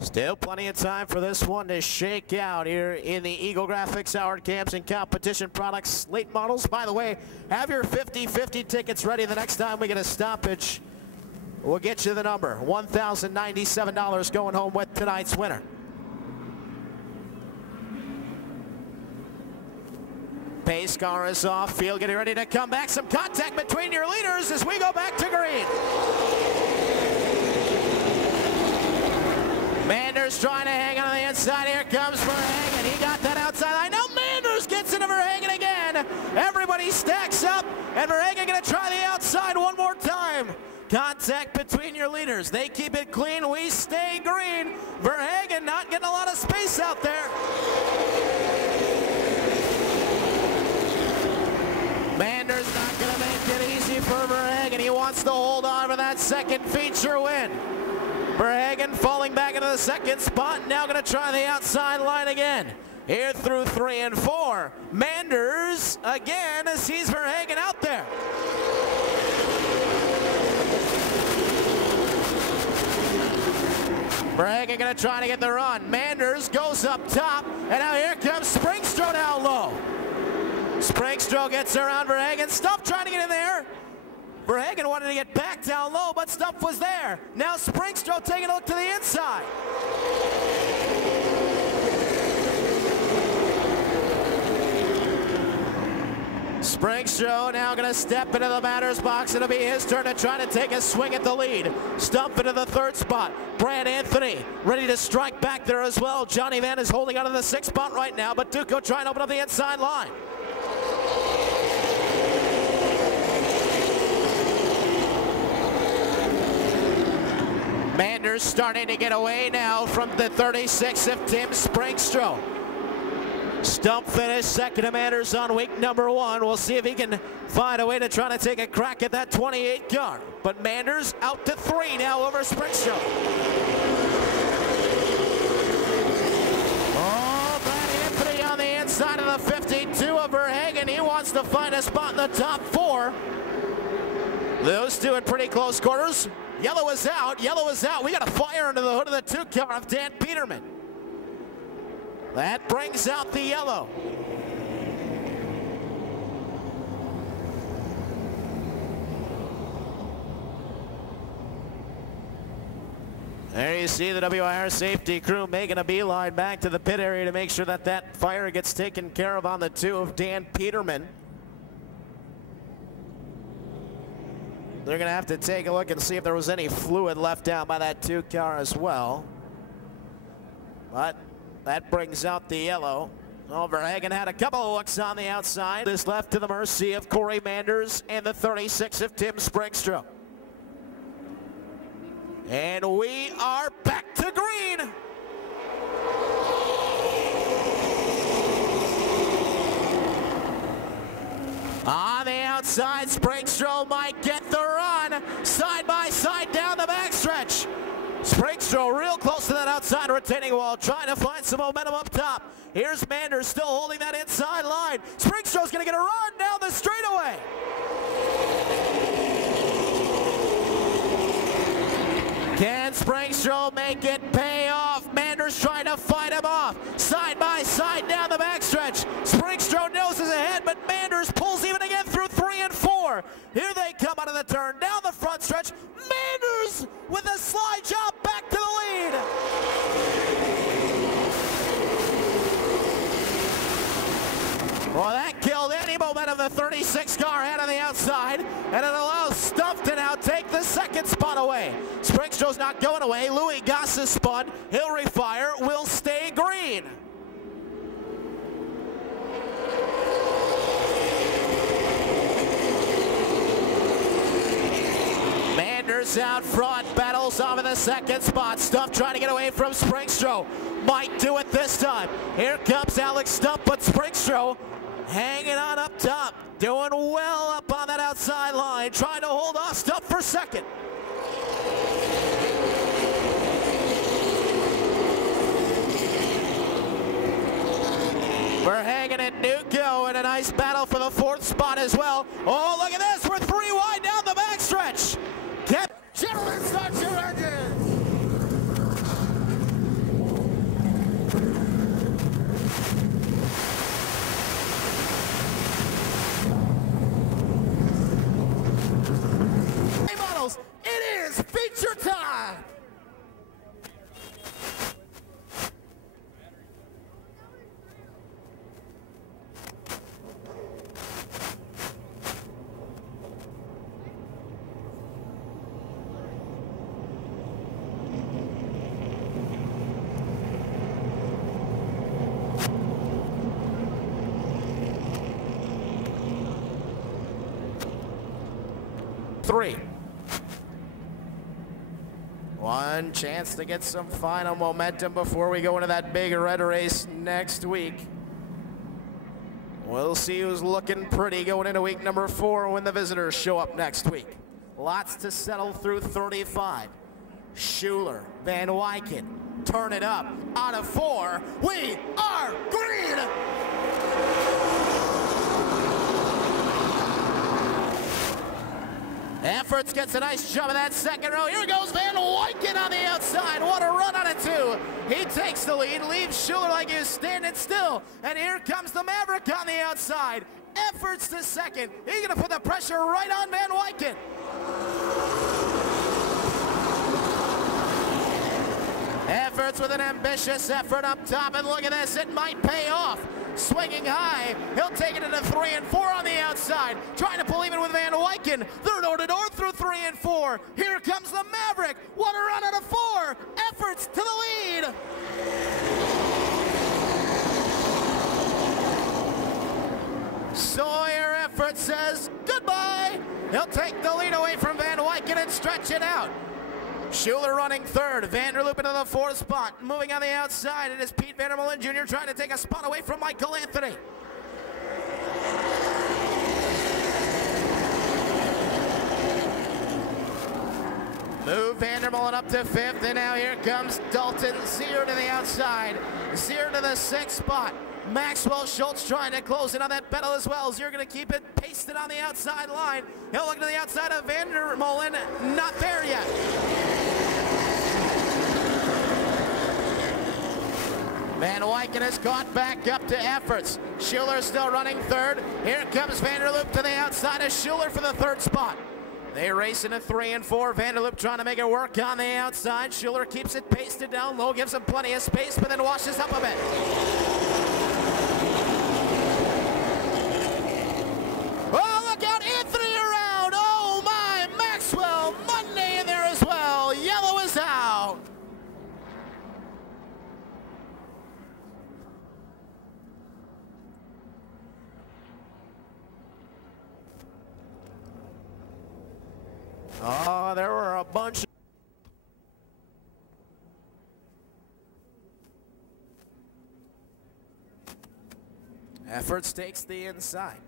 Still plenty of time for this one to shake out here in the Eagle Graphics Howard Cams and Competition Products late models. By the way, have your 50-50 tickets ready the next time we get a stoppage. We'll get you the number. $1,097 going home with tonight's winner. Pace car is off. Field getting ready to come back. Some contact between your leaders as we go back to green. Manders trying to hang on the inside. Here comes Verhagen. He got that outside line. Now Manders gets into Verhagen again. Everybody stacks up, and Verhagen going to try the outside one more time. Contact between your leaders. They keep it clean. We stay green. Verhagen not getting a lot of space out there. Manders not going to make it easy for Verhagen. He wants to hold on for that second feature win. Verhagen falling back into the second spot. Now going to try the outside line again. Here through 3 and 4. Manders again sees Verhagen out there. Verhagen going to try to get the run. Manders goes up top, and now here comes Springstro down low. Springstro gets around Verhagen. Stumpf trying to get in there. Verhagen wanted to get back down low, but Stumpf was there. Now Springstro taking a look to the inside. Springstro now going to step into the batter's box. It'll be his turn to try to take a swing at the lead. Stumpf into the third spot. Brad Anthony ready to strike back there as well. Johnny Van is holding on to the 6th spot right now, but Duco trying to open up the inside line. Manders starting to get away now from the 36 of Tim Springstro. Stumpf finished second to Manders on week number 1. We'll see if he can find a way to try to take a crack at that 28 car. But Manders out to 3 now over Springstro. Oh, Brad Anthony on the inside of the 52 of Verhagen. He wants to find a spot in the top 4. Those two in pretty close quarters. Yellow is out. Yellow is out. We got a fire under the hood of the 2 car of Dan Peterman. That brings out the yellow. There you see the WIR safety crew making a beeline back to the pit area to make sure that that fire gets taken care of on the 2 of Dan Peterman. They're going to have to take a look and see if there was any fluid left out by that 2 car as well. But that brings out the yellow. Oh, Verhagen had a couple of looks on the outside. This left to the mercy of Corey Manders and the 36 of Tim Springstro. And we are back to green. On the outside, Springstro might get the run. Side by side down the backstretch. Springstro real close to that outside retaining wall, trying to find some momentum up top. Here's Manders still holding that inside line. Springstro's going to get a run down the straightaway. Can Springstro make it pay off? Manders trying to fight him off. Side by side down the backstretch. Springstro noses ahead, but Manders pulls even again through 3 and 4. Here they come out of the turn, down the front stretch. Manders with a slide job back to the lead. Well, that killed any momentum the 36 car had on the outside, and it allows Stumpf to now take the 2nd spot away. Springstro's not going away. Louis Goss is spun. He'll refire. Will stay green. Manders out front, battles off in the 2nd spot. Stumpf trying to get away from Springstro. Might do it this time. Here comes Alex Stumpf, but Springstro hanging on up top, doing well up on that outside line, trying to hold off Stumpf for 2nd. Verhagen and Duco in a nice battle for the 4th spot as well. Oh, look at this, we're 3 wide down the backstretch. Gentlemen, start your engines. 3. One chance to get some final momentum before we go into that big red race next week. We'll see who's looking pretty going into week number 4 when the visitors show up next week. Lots to settle through 35. Schuler, Van Wyken, turn it up. Out of 4, we are green! Efforts gets a nice jump in that second row. Here goes Van Wyken on the outside. What a run on it, too. He takes the lead, leaves Schuler like he's standing still. And here comes the Maverick on the outside. Efforts to second. He's going to put the pressure right on Van Wyken. Efforts with an ambitious effort up top, and look at this, it might pay off. Swinging high, he'll take it into 3 and 4 on the outside, trying to pull even with Van Wyken. They're door-to-door through 3 and 4. Here comes the Maverick. What a run out of 4. Efforts to the lead. Sawyer Effort says goodbye. He'll take the lead away from Van Wyken and stretch it out. Schuler running 3rd, Vanderloop into the 4th spot. Moving on the outside, it is Pete Vandermolen Jr. trying to take a spot away from Michael Anthony. Move Vandermolen up to 5th, and now here comes Dalton Zier to the outside. Zier to the 6th spot. Maxwell Schultz trying to close in on that pedal as well. Zier going to keep it pasted on the outside line. He'll look to the outside of Vandermolen. Not there yet. Van Wyken has caught back up to Efforts. Schuler still running 3rd. Here comes Vanderloop to the outside of Schuler for the 3rd spot. They race into 3 and 4. Vanderloop trying to make it work on the outside. Schuler keeps it pasted down low, gives him plenty of space, but then washes up a bit. Oh, look out, Anthony around. Oh my, Maxwell, Monday in there as well. Yellow is out. Oh, there were a bunch. Efforts takes the inside.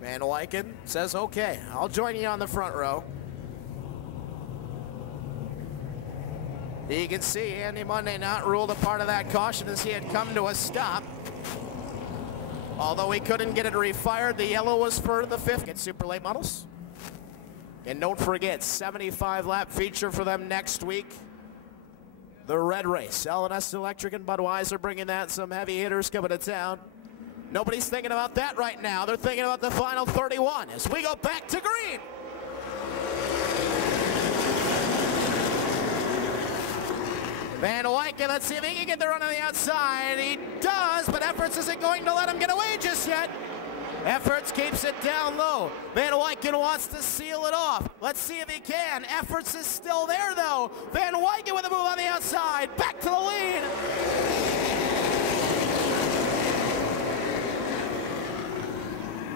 Van Wyken says, okay, I'll join you on the front row. You can see Andy Monday not ruled a part of that caution as he had come to a stop. Although he couldn't get it refired, the yellow was for the 5th. Get super late models. And don't forget, 75-lap feature for them next week. The red race. L&S Electric and Budweiser bringing that. Some heavy hitters coming to town. Nobody's thinking about that right now. They're thinking about the final 31 as we go back to green. Van Wyken, let's see if he can get the run on the outside. He does, but Efforts isn't going to let him get away just yet. Efforts keeps it down low. Van Wyken wants to seal it off. Let's see if he can. Efforts is still there, though. Van Wyken with a move on the outside. Back to the lead.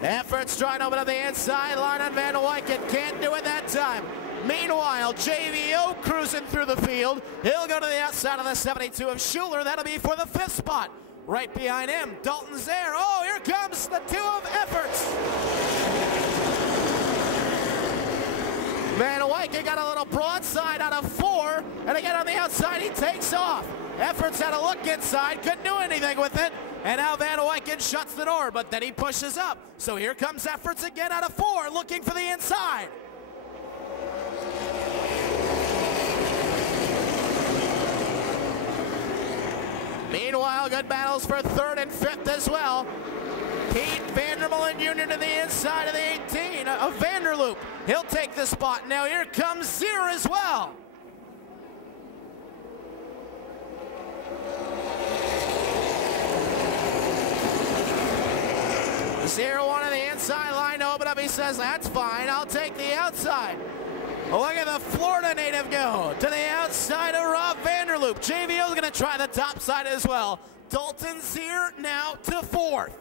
Efforts trying to open up the inside line on Van Wyken. Can't do it that time. Meanwhile, JVO cruising through the field. He'll go to the outside of the 72 of Schuler. That'll be for the 5th spot. Right behind him, Dalton's there. Oh, here comes the 2 of Efforts. Van Wyken got a little broadside out of 4, and again on the outside, he takes off. Efforts had a look inside, couldn't do anything with it, and now Van Wyken shuts the door, but then he pushes up. So here comes Efforts again out of 4, looking for the inside. Meanwhile, good battles for 3rd and 5th as well. Pete Vandermolen Jr. to the inside of the 18 of Vanderloop. He'll take the spot. Now here comes Zier as well. Zier wanted the inside line to open up. He says, that's fine. I'll take the outside. Look at the Florida native go to the outside of Rob Vanderloop. JVO's going to try the top side as well. Dalton's here now to 4th.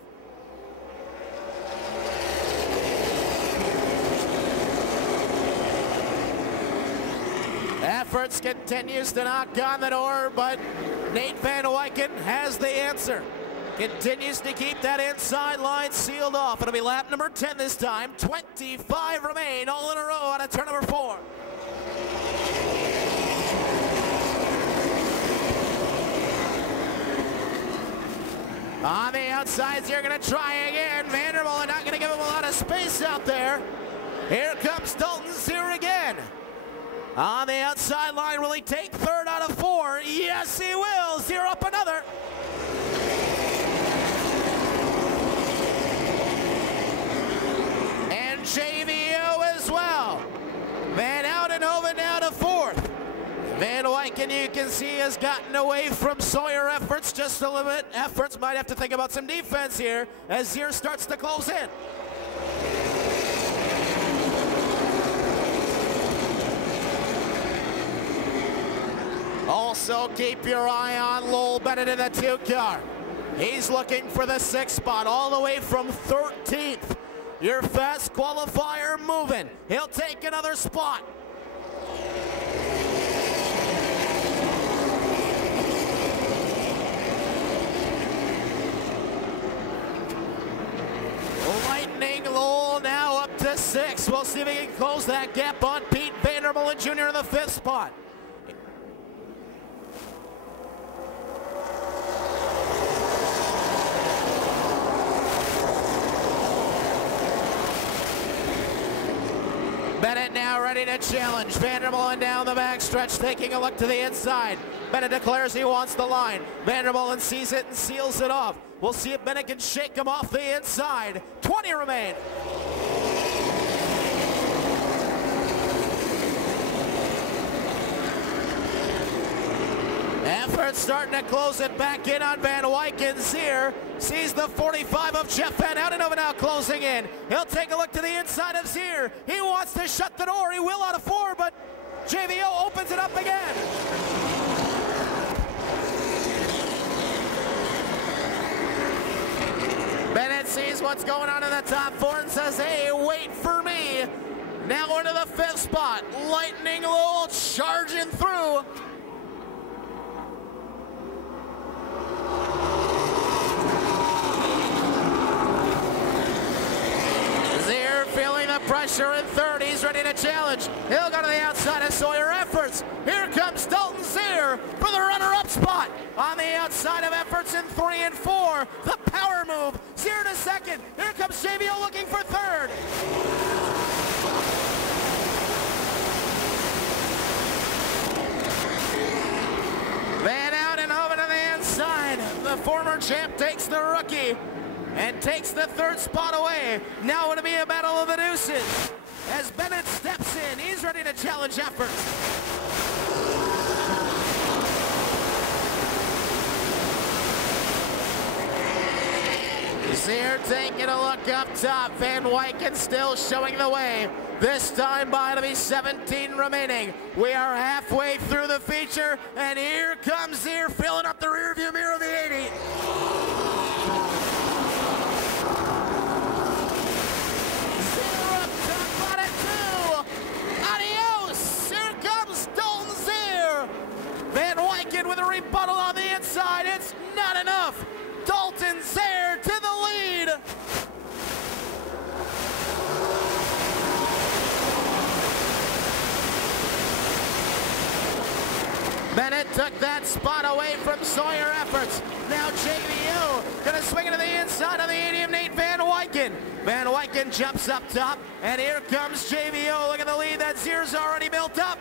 Efforts continues to knock on the door, but Nate Van Wyken has the answer. Continues to keep that inside line sealed off. It'll be lap number 10 this time. 25 remain, all in a row out of turn number 4. On the outsides, you're going to try again. Vandermolen not going to give him a lot of space out there. Here comes Dalton Zier again. On the outside line, will he take third out of 4? Yes, he will. Zier up another. And JVO as well. Van Oudenhoven now to 4th. Van Wyken, you can see, has gotten away from Sawyer Efforts just a little bit. Efforts might have to think about some defense here as Zier starts to close in. Also, keep your eye on Lowell Bennett in the 2 car. He's looking for the 6th spot all the way from 13th. Your fast qualifier moving. He'll take another spot. Lightning Lowell now up to 6. We'll see if he can close that gap on Pete Vandermolen Jr. in the 5th spot. Bennett now ready to challenge. Vandermolen down the backstretch, taking a look to the inside. Bennett declares he wants the line. Vandermolen sees it and seals it off. We'll see if Bennett can shake him off the inside. 20 remain. Effort starting to close it back in on Van Wyken. Zier sees the 45 of Jeff Van Oudenhoven now closing in. He'll take a look to the inside of Zier. He wants to shut the door. He will out of 4, but JVO opens it up again. Bennett sees what's going on in the top 4 and says, hey, wait for me. Now into the 5th spot. Lightning Lowell charging through. Zier feeling the pressure in 3rd. He's ready to challenge. He'll go to the outside of Sawyer Efforts. Here comes Dalton Zier for the runner-up spot. On the outside of Efforts in 3 and 4. The power move. Zier to 2nd. Here comes JVO looking for 3rd. Van Oudenhoven on the inside. The former champ takes the rookie and takes the 3rd spot away. Now it'll be a battle of the deuces. As Bennett steps in, he's ready to challenge Efforts. Zier taking a look up top. Van Wyken still showing the way. This time by, it'll be 17 remaining. We are halfway through the feature, and here comes Zier filling up the rearview mirror of the 80. Zier up top on it 2. Adios! Here comes Dalton Zier. Van Wyken with a rebuttal on the inside. It's not enough. Dalton Zier to the lead. Bennett took that spot away from Sawyer Efforts. Now JVO gonna swing it to the inside of the 80 of Nate Van Wyken. Van Wyken jumps up top, and here comes JVO. Look at the lead that Zier's already built up.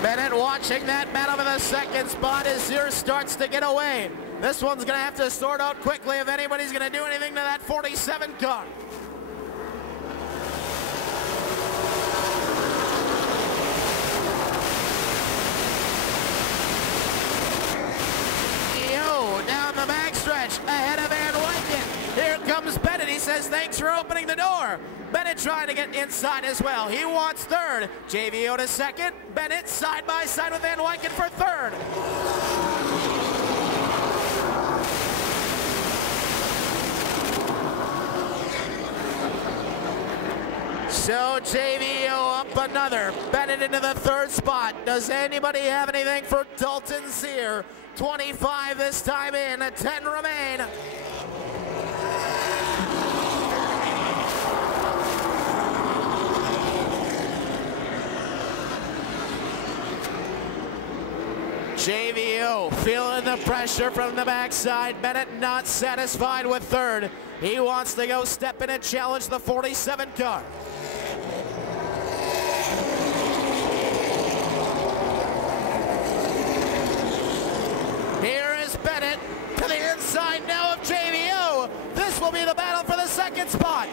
Bennett watching that battle for the 2nd spot as Zier starts to get away. This one's going to have to sort out quickly if anybody's going to do anything to that 47 car. Down the backstretch ahead of Van Wyken. Here comes Bennett. He says, thanks for opening the door. Bennett trying to get inside as well. He wants 3rd. JVO to 2nd. Bennett side by side with Van Wyken for 3rd. So JVO up another. Bennett into the third spot. Does anybody have anything for Dalton Zier? 25 this time in, 10 remain. JVO feeling the pressure from the backside. Bennett not satisfied with third. He wants to go step in and challenge the 47 car. Here is Bennett to the inside now of JVO. This will be the battle for the second spot.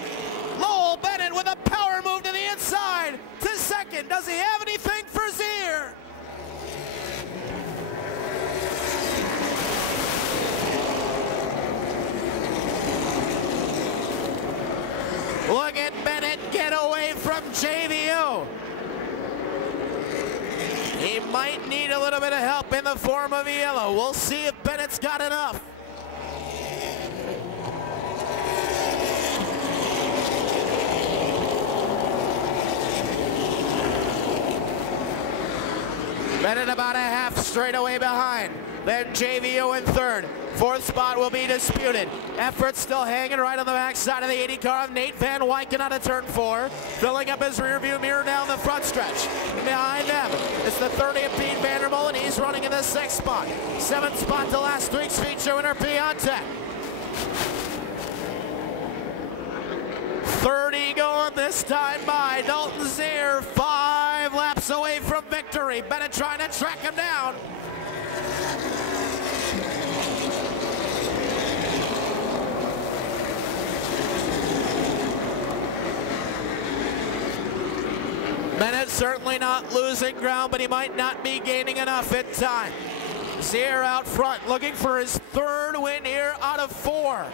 Lowell Bennett with a power move to the inside to second. Does he have anything for Zier? Look at Bennett get away from JVO. He might need a little bit of help in the form of yellow. We'll see if Bennett's got enough. Bennett about a half straightaway behind. Then JVO in third. Fourth spot will be disputed. Effort still hanging right on the backside of the 80 car of Nate Van Wyken out of turn 4. Filling up his rearview mirror down the front stretch. Behind them, it's the 30 of Pete Vandermolen, and he's running in the 6th spot. 7th spot to last week's feature winner, Piontek. 30 going this time by Dalton Zier. 5 laps away from victory. Bennett trying to track him down. Bennett certainly not losing ground, but he might not be gaining enough in time. Zier out front, looking for his 3rd win here out of 4.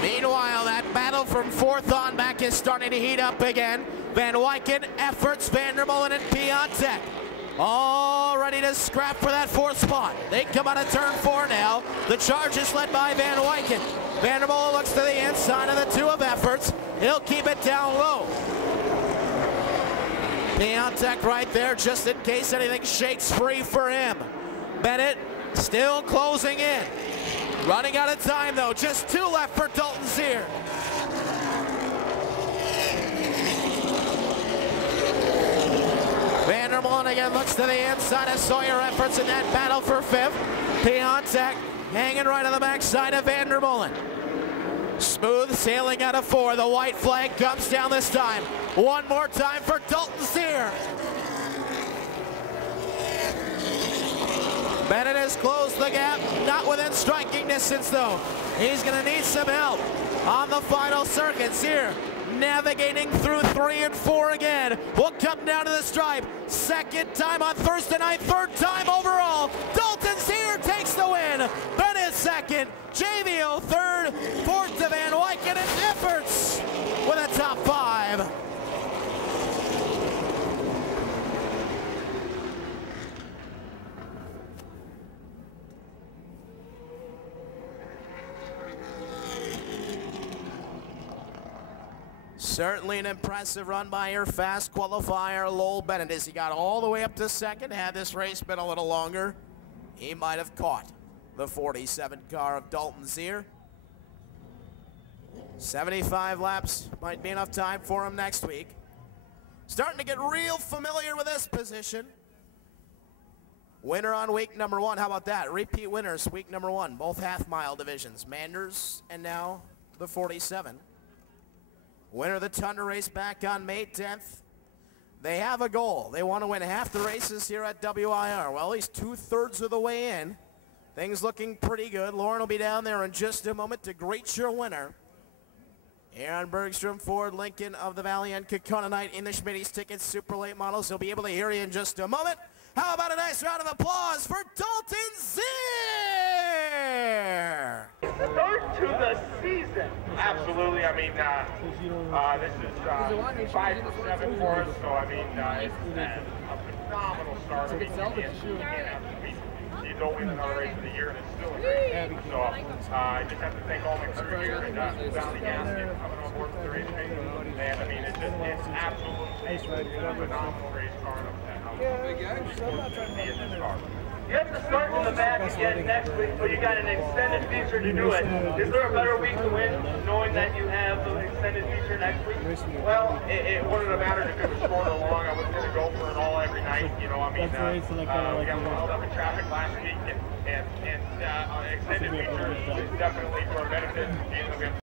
Meanwhile, that battle from 4th on back is starting to heat up again. Van Wyken, Efforts, Vandermolen, and Piontek all ready to scrap for that 4th spot. They come out of turn 4 now. The charge is led by Van Wyken. Vandermolen looks to the inside of the 2 of Efforts. He'll keep it down low. Piontek right there just in case anything shakes free for him. Bennett still closing in. Running out of time though, just 2 left for Dalton Zier. Vandermolen again looks to the inside of Sawyer. Efforts in that battle for 5th. Piontek hanging right on the backside of Vandermolen. Smooth sailing out of 4. The white flag comes down this time. One more time for Dalton Zier. Bennett has closed the gap, not within striking distance though. He's going to need some help on the final circuit. Zier navigating through 3 and 4 again. Will come down to the stripe. 2nd time on Thursday night, 3rd time overall. Dalton Zier takes the win. Bennett 2nd, JVO 3rd, 4th to Van Wyken, and Efforts with a top 5. Certainly an impressive run by your fast qualifier, Lowell Bennett. As he got all the way up to 2nd, had this race been a little longer, he might have caught the 47 car of Dalton Zier. 75 laps might be enough time for him next week. Starting to get real familiar with this position. Winner on week number 1, how about that? Repeat winners week number 1, both half-mile divisions. Manders and now the 47. Winner of the Tundra race back on May 10th. They have a goal. They want to win half the races here at WIR. Well, he's 2/3 of the way in. Things looking pretty good. Lauren will be down there in just a moment to greet your winner. Aaron Bergstrom, Ford, Lincoln of the Valley, and Kokona Knight in the Schmitty's Tickets Super Late Models. He'll be able to hear you in just a moment. How about a nice round of applause for Dalton Zier? Start to the season. Absolutely. I mean, this is 5 for 7 for us, so I mean, it's a phenomenal start. I mean, you can't have to be you don't win another race of the year, and it's still a great race. So I just have to thank all my crew here and Valley Gasket coming on board with the race team. And I mean, it's absolutely a phenomenal race car. You have to start in the back again next week, but you got an extended feature to do it. Is there a better week to win, knowing that you have the extended feature next week? Well, it wouldn't have mattered if it was short or long. I was going to go for it all every night. You know, I mean, we got held up in traffic last week, and extended feature is definitely for our benefit.